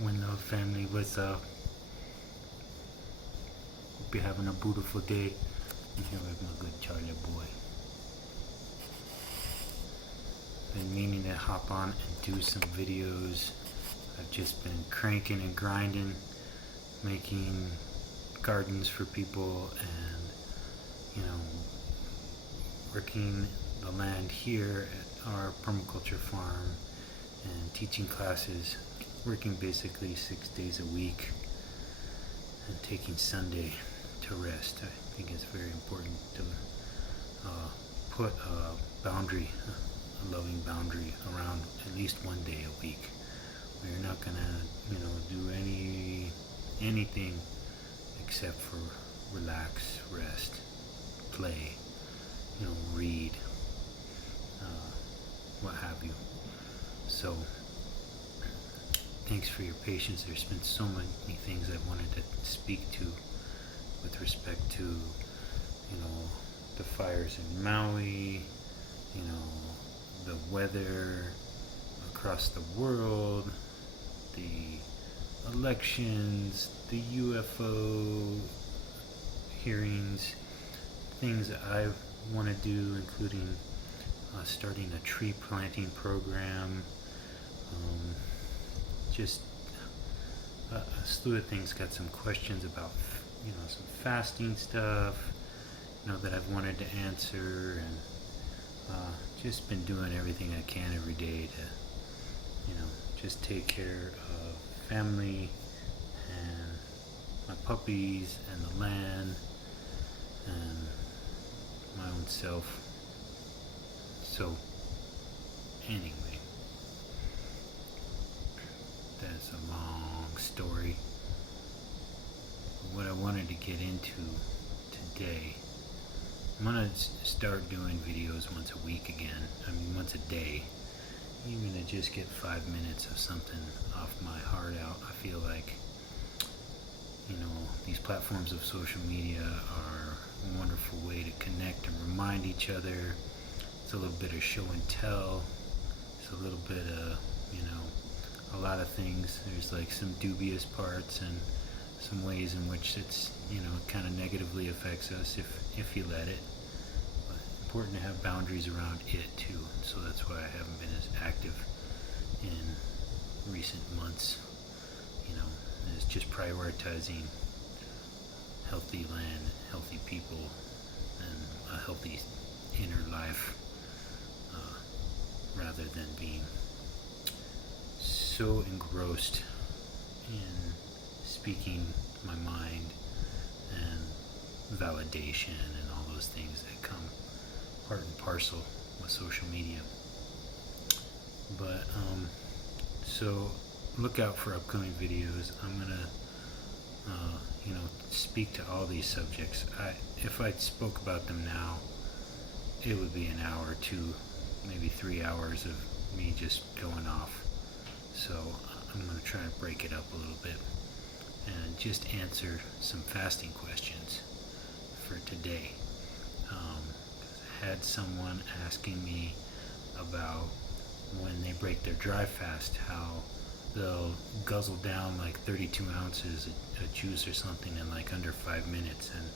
when the family was hope you're having a beautiful day. I'm here with my good Charlie boy. Been meaning to hop on and do some videos. I've just been cranking and grinding, making gardens for people and, working the land here at our permaculture farm and teaching classes, working basically 6 days a week and taking Sunday to rest. I think it's very important to put a boundary, a loving boundary around at least one day a week. We're not gonna, do anything except for relax, rest, play, read, what have you. So, thanks for your patience. There's been so many things I wanted to speak to with respect to, the fires in Maui, the weather across the world, the elections, the UFO hearings, things that I want to do, including starting a tree planting program, just a slew of things. Got some questions about, some fasting stuff, that I've wanted to answer, and just been doing everything I can every day to, just take care of family and my puppies and the land and my own self. So, anyway, that's a long story. But what I wanted to get into today, I'm gonna start doing videos once a week again. Once a day. Even to just get 5 minutes of something off my heart out. I feel like, these platforms of social media are a wonderful way to connect and remind each other. It's a little bit of show and tell. It's a little bit of, a lot of things. There's like some dubious parts and some ways in which it's, kind of negatively affects us if you let it. But important to have boundaries around it too. So that's why I haven't been as active in recent months. It's just prioritizing healthy land, healthy people, and a healthy inner life, rather than being so engrossed in speaking my mind and validation and all those things that come part and parcel with social media. But so look out for upcoming videos. I'm gonna speak to all these subjects. If I spoke about them now, it would be an hour or two, maybe 3 hours of me just going off. So I'm going to try and break it up a little bit and just answer some fasting questions for today. 'Cause I had someone asking me about when they break their dry fast, how they'll guzzle down like 32 ounces of juice or something in like under 5 minutes, and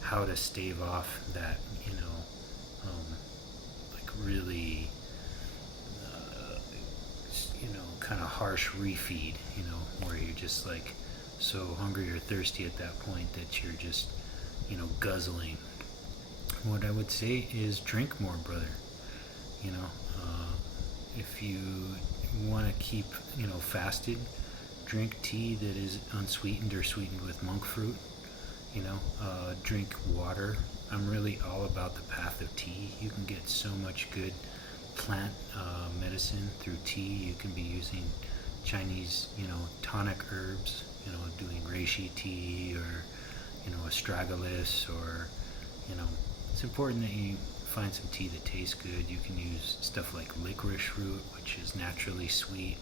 how to stave off that, like really, kind of harsh refeed, where you're just like so hungry or thirsty at that point that you're just, guzzling. What I would say is drink more, brother. If you want to keep, fasted, drink tea that is unsweetened or sweetened with monk fruit. Drink water. I'm really all about the path of tea. You can get so much good plant medicine through tea. You can be using Chinese, tonic herbs, doing reishi tea or, astragalus, or, it's important that you find some tea that tastes good. You can use stuff like licorice root, which is naturally sweet,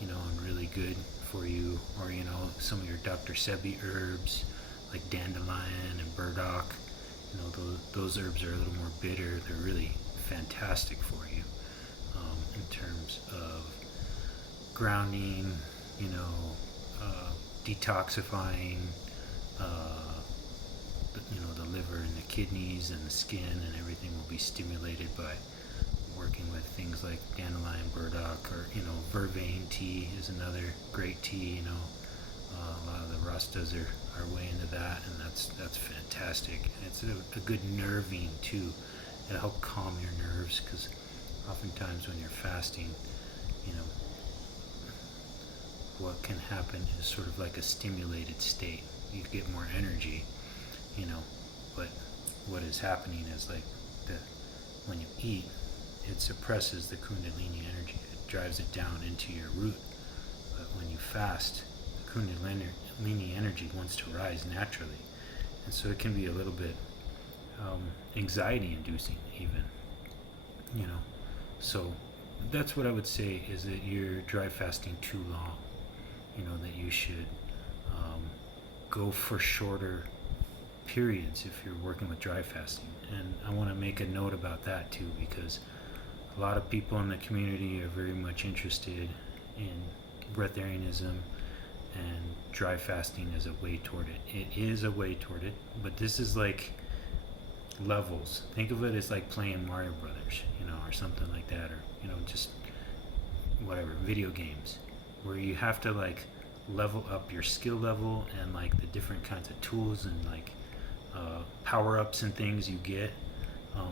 and really good for you, or, some of your Dr. Sebi herbs like dandelion and burdock. Those herbs are a little more bitter. They're really fantastic for you in terms of grounding, you know, detoxifying, uh, the liver and the kidneys and the skin and everything will be stimulated by working with things like dandelion burdock, or vervain tea is another great tea. A lot of the rastas are way into that, and that's fantastic. And it's a good nervine too. It'll help calm your nerves, because oftentimes when you're fasting, you know, what can happen is sort of like a stimulated state. You get more energy, but what is happening is like when you eat, it suppresses the kundalini energy. It drives it down into your root. But when you fast, the kundalini energy wants to rise naturally, and so it can be a little bit anxiety-inducing, even. So that's what I would say, is that you're dry fasting too long. That you should go for shorter periods if you're working with dry fasting. And I want to make a note about that too, because a lot of people in the community are very much interested in breatharianism and dry fasting as a way toward it. It is a way toward it, but this is like levels. Think of it as like playing Mario Brothers, or something like that, or just whatever, video games, where you have to like level up your skill level and like the different kinds of tools and like power-ups and things you get. You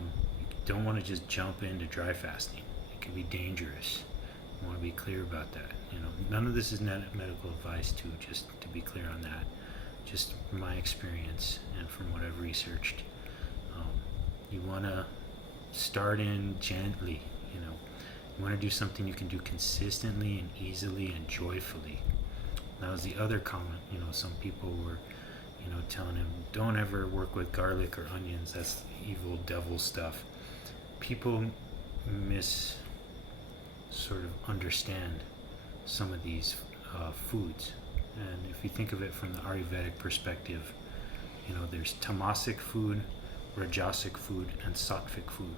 don't want to just jump into dry fasting. It can be dangerous. I want to be clear about that. None of this is medical advice too, just to be clear on that. Just from my experience and from what I've researched. You want to start in gently. You want to do something you can do consistently and easily and joyfully. That was the other comment. Some people were, telling him, don't ever work with garlic or onions. That's evil devil stuff. People sort of understand some of these foods. And if you think of it from the Ayurvedic perspective, there's tamasic food, rajasic food, and sattvic food.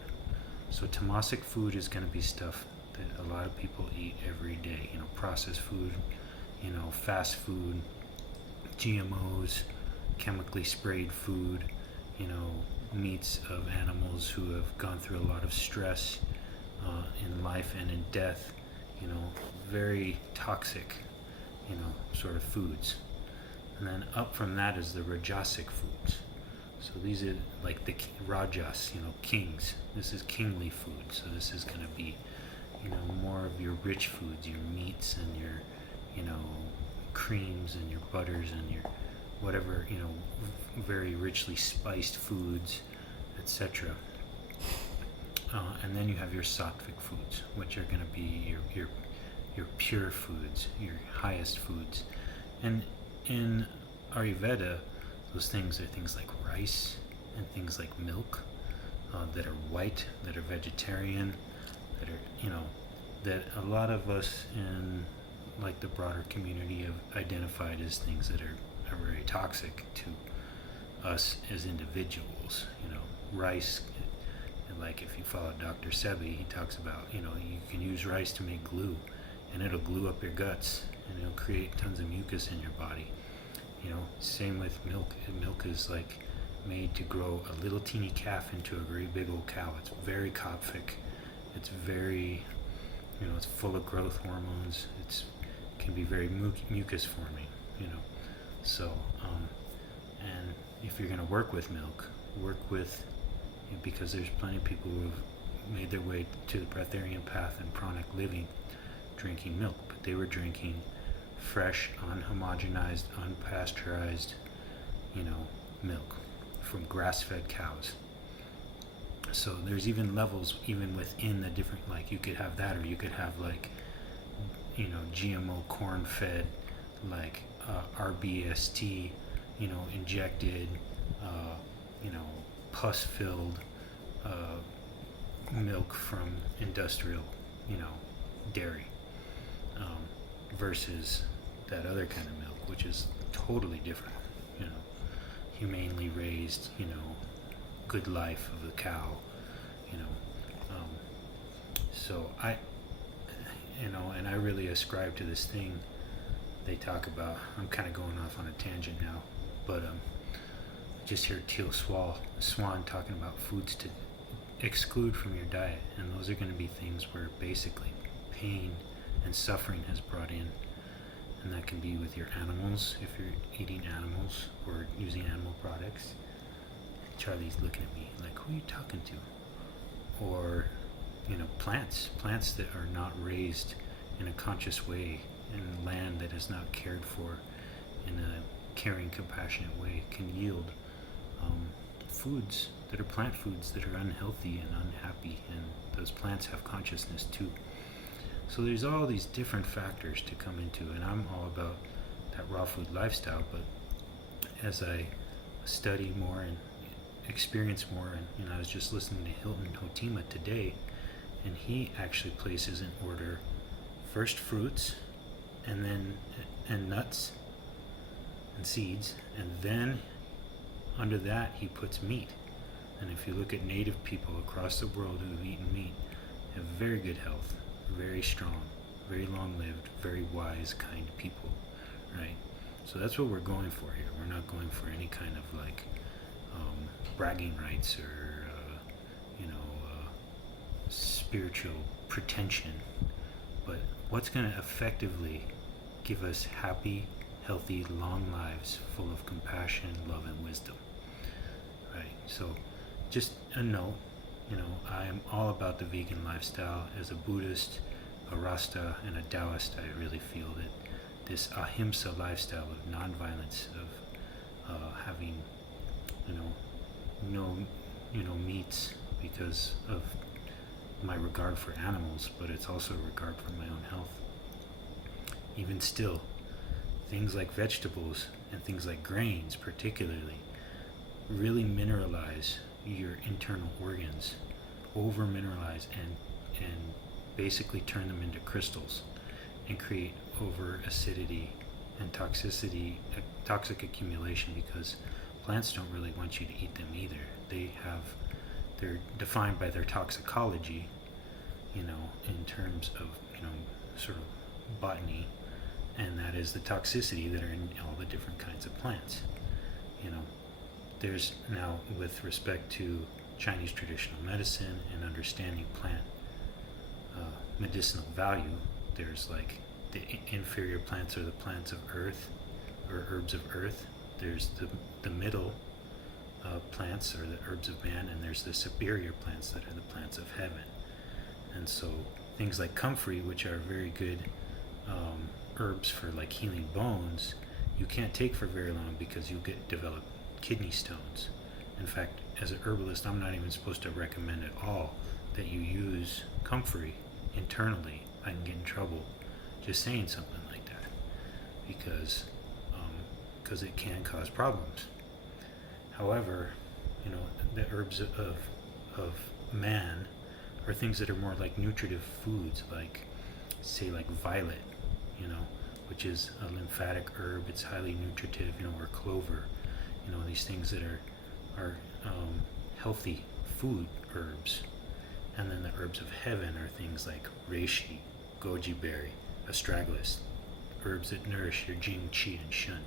So tamasic food is going to be stuff that a lot of people eat every day. Processed food, fast food, GMOs, chemically sprayed food, meats of animals who have gone through a lot of stress in life and in death, very toxic, sort of foods. And then up from that is the rajasic foods. So these are like the rajas, kings. This is kingly food. So this is going to be, more of your rich foods, your meats and your, creams and your butters and your whatever, very richly spiced foods, etc. And then you have your sattvic foods, which are going to be your pure foods, your highest foods. And in Ayurveda, those things are things like rice and things like milk, that are white, that are vegetarian, that are, that a lot of us in like the broader community have identified as things that are very toxic to us as individuals. Rice, and like if you follow Dr. Sebi, he talks about, you can use rice to make glue, and it'll glue up your guts, and it'll create tons of mucus in your body. Same with milk. Milk is like made to grow a little teeny calf into a very big old cow. It's very Kophic. It's very, it's full of growth hormones. It can be very mucus forming, So, and if you're going to work with milk, because there's plenty of people who have made their way to the breatharian path and pranic living drinking milk, but they were drinking fresh, unhomogenized, unpasteurized, milk from grass-fed cows. So there's even levels even within the different, like you could have that, or you could have like, GMO corn-fed, like RBST, injected, pus-filled milk from industrial, dairy, versus that other kind of milk, which is totally different, humanely raised, good life of the cow, so and I really ascribe to this thing they talk about, I'm kind of going off on a tangent now, but just hear Teal Swan talking about foods to exclude from your diet, and those are going to be things where basically pain and suffering has brought in, and that can be with your animals if you're eating animals or using animal products. Charlie's looking at me like, who are you talking to? Or plants that are not raised in a conscious way in land that is not cared for in a caring, compassionate way can yield foods that are plant foods that are unhealthy and unhappy, and those plants have consciousness too. So there's all these different factors to come into, and I'm all about that raw food lifestyle. But as I study more and experience more, and I was just listening to Hilton Hotima today, and he actually places in order first fruits, and nuts and seeds, and then under that he puts meat. And if you look at native people across the world who have eaten meat, have very good health, very strong, very long-lived, very wise, kind people, right? So that's what we're going for here. We're not going for any kind of like bragging rights or spiritual pretension, but what's going to effectively give us happy, healthy, long lives full of compassion, love, and wisdom, right? So just a note, I am all about the vegan lifestyle. As a Buddhist, a Rasta, and a Taoist, I really feel that this ahimsa lifestyle of nonviolence, of having, no meats because of my regard for animals, but it's also a regard for my own health. Even still, things like vegetables and things like grains particularly really mineralize your internal organs, over mineralize and basically turn them into crystals and create over acidity and toxicity, toxic accumulation, because plants don't really want you to eat them either. They're defined by their toxicology, in terms of, sort of botany, and that is the toxicity that are in all the different kinds of plants. There's now, with respect to Chinese traditional medicine and understanding plant medicinal value, there's like the inferior plants are the plants of earth, or herbs of earth. There's the middle plants, or the herbs of man, and there's the superior plants that are the plants of heaven. And so things like comfrey, which are very good herbs for like healing bones, you can't take for very long because you develop kidney stones. In fact, as an herbalist, I'm not even supposed to recommend at all that you use comfrey internally. I can get in trouble just saying something like that, because it can cause problems. However, the herbs of man are things that are more like nutritive foods, like say like violet, which is a lymphatic herb. It's highly nutritive, or clover, these things that are healthy food herbs. And then the herbs of heaven are things like reishi, goji berry, astragalus, herbs that nourish your jing, qi, and shun.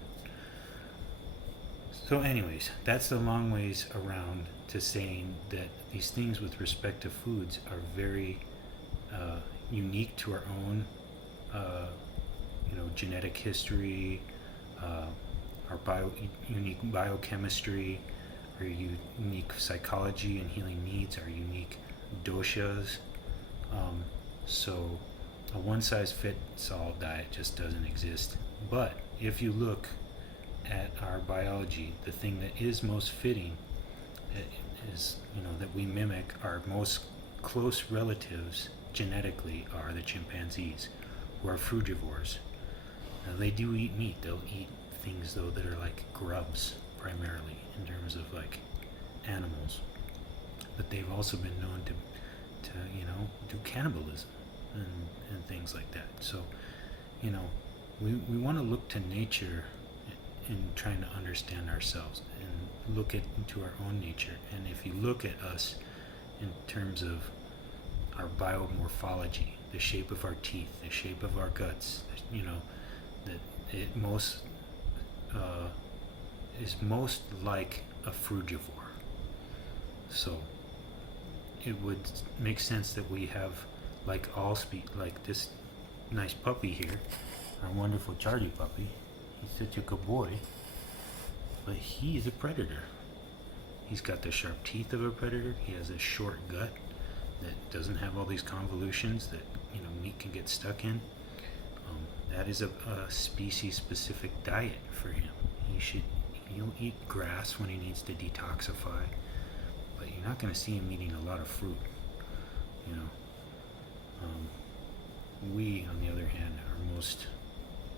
So anyways, that's the long ways around to saying that these things with respect to foods are very unique to our own genetic history, our unique biochemistry, our unique psychology and healing needs, our unique doshas. So a one-size-fits-all diet just doesn't exist. But if you look at our biology, the thing that is most fitting is, that we mimic our most close relatives genetically are the chimpanzees, who are frugivores. Now, they do eat meat. They'll eat things, though, that are like grubs, primarily, in terms of like animals. But they've also been known to do cannibalism and things like that. So, we want to look to nature in trying to understand ourselves and look into our own nature. And if you look at us in terms of our biomorphology, the shape of our teeth, the shape of our guts, it uh, is most like a frugivore. So it would make sense that we have, like all like this nice puppy here, our wonderful Charlie puppy. He's such a good boy, but he is a predator. He's got the sharp teeth of a predator. He has a short gut that doesn't have all these convolutions that meat can get stuck in. That is a species-specific diet for him. He'll eat grass when he needs to detoxify, but you're not going to see him eating a lot of fruit. We, on the other hand, are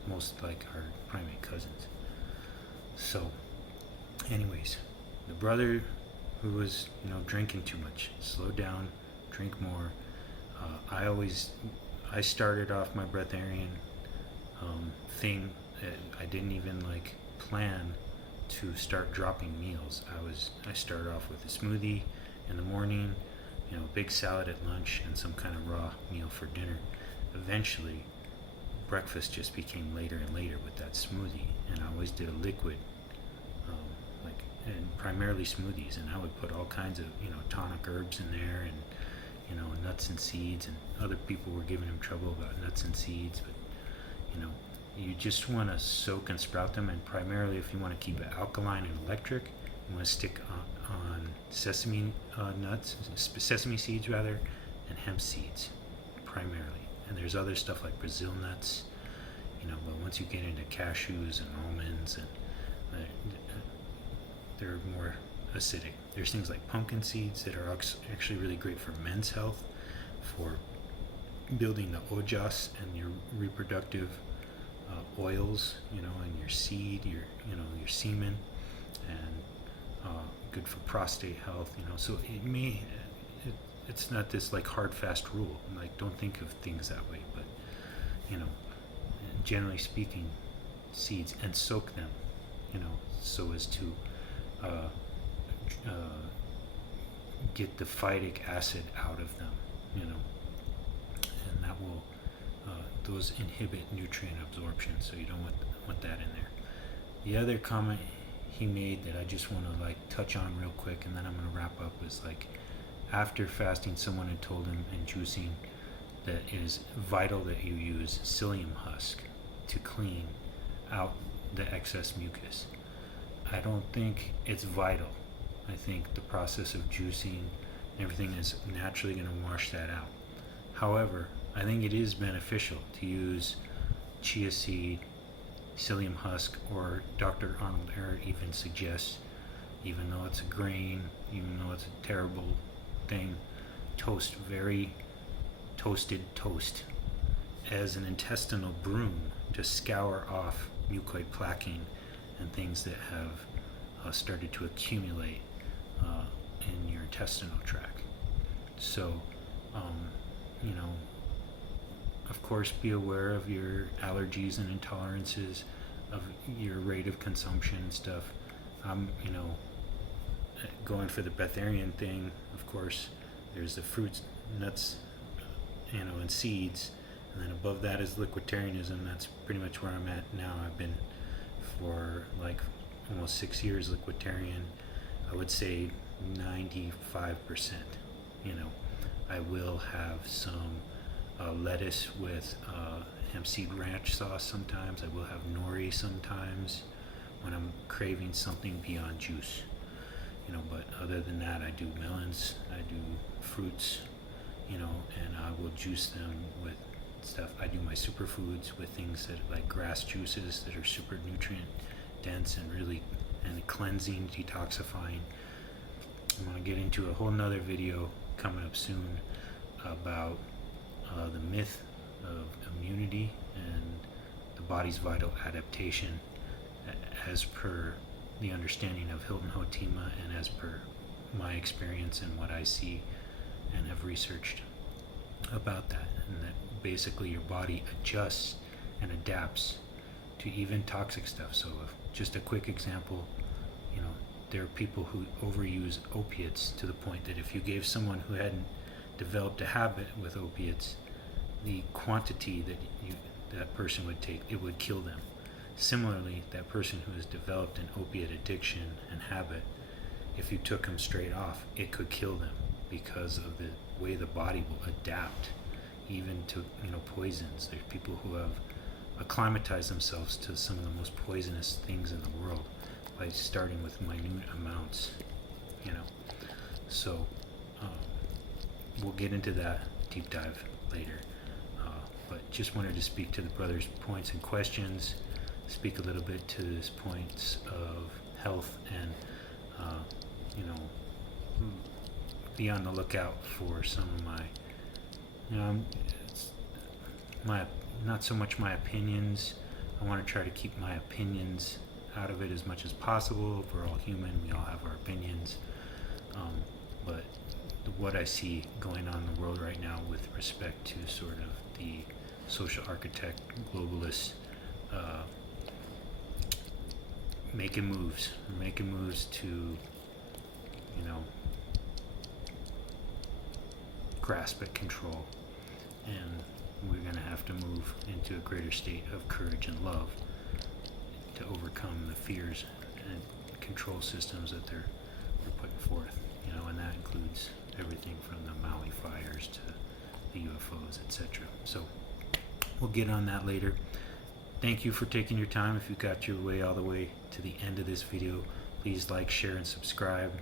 most like our primate cousins. So, anyways, the brother who was drinking too much, slow down, drink more. I started off my breatharian thing. I didn't even plan to start dropping meals. I started off with a smoothie in the morning, big salad at lunch, and some kind of raw meal for dinner. Eventually, breakfast just became later and later with that smoothie, and I always did a liquid, and primarily smoothies, and I would put all kinds of tonic herbs in there, and nuts and seeds, and other people were giving him trouble about nuts and seeds, but you just want to soak and sprout them, and primarily if you want to keep it alkaline and electric, you want to stick on sesame sesame seeds rather, and hemp seeds primarily. And there's other stuff like Brazil nuts, but once you get into cashews and almonds, and they're more acidic. There's things like pumpkin seeds that are actually really great for men's health, for building the ojas and your reproductive oils, and your seed, your semen, and good for prostate health. So it's not this hard fast rule. Don't think of things that way, but generally speaking, seeds, and soak them, so as to get the phytic acid out of them, and that will those inhibit nutrient absorption, so you don't want that in there. The other comment he made that I just want to touch on real quick, and then I'm going to wrap up, was after fasting, someone had told him in juicing that it is vital that you use psyllium husk to clean out the excess mucus. I don't think it's vital. I think the process of juicing and everything is naturally going to wash that out. However, I think it is beneficial to use chia seed, psyllium husk, or Dr. Arnold Ehret even suggests, even though it's a grain, even though it's a terrible thing, toast, very toasted toast, as an intestinal broom to scour off mucoid plaquing and things that have started to accumulate in your intestinal tract. So, of course, be aware of your allergies and intolerances, of your rate of consumption and stuff. Going for the breatharian thing, of course, there's the fruits, nuts, and seeds, and then above that is liquiditarianism. That's pretty much where I'm at now. I've been for almost 6 years liquiditarian. I would say 95%. I will have some lettuce with hemp seed ranch sauce sometimes. I will have nori sometimes when I'm craving something beyond juice. But other than that, I do melons, I do fruits, and I will juice them with stuff. I do my superfoods with things that like grass juices that are super nutrient dense and really cleansing, detoxifying. I'm going to get into a whole nother video coming up soon about the myth of immunity and the body's vital adaptation as per the understanding of Hilton Hotima and as per my experience and what I see and have researched about that, and that basically your body adjusts and adapts to even toxic stuff. So just a quick example, there are people who overuse opiates to the point that if you gave someone who hadn't developed a habit with opiates the quantity that that person would take, it would kill them. Similarly, that person who has developed an opiate addiction and habit, if you took them straight off, it could kill them because of the way the body will adapt, even to poisons. There's people who have acclimatized themselves to some of the most poisonous things in the world by starting with minute amounts. So we'll get into that deep dive later. But just wanted to speak to the brother's points and questions, speak a little bit to his points of health, and be on the lookout for some of my not so much my opinions. I want to try to keep my opinions out of it as much as possible. We're all human, we all have our opinions, but what I see going on in the world right now with respect to sort of the social architect globalists making moves to grasp at control, and we're going to have to move into a greater state of courage and love to overcome the fears and control systems that they're putting forth, and that includes everything from the Maui fires to the UFOs, etc. So we'll get on that later. Thank you for taking your time. If you got your way all the way to the end of this video, please like, share, and subscribe.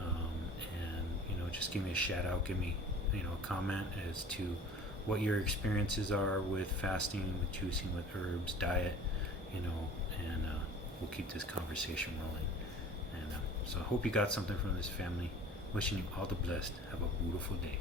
And just give me a shout out, give me a comment as to what your experiences are with fasting, with juicing, with herbs, diet, and we'll keep this conversation rolling. And so I hope you got something from this, family. Wishing you all the best. Have a beautiful day.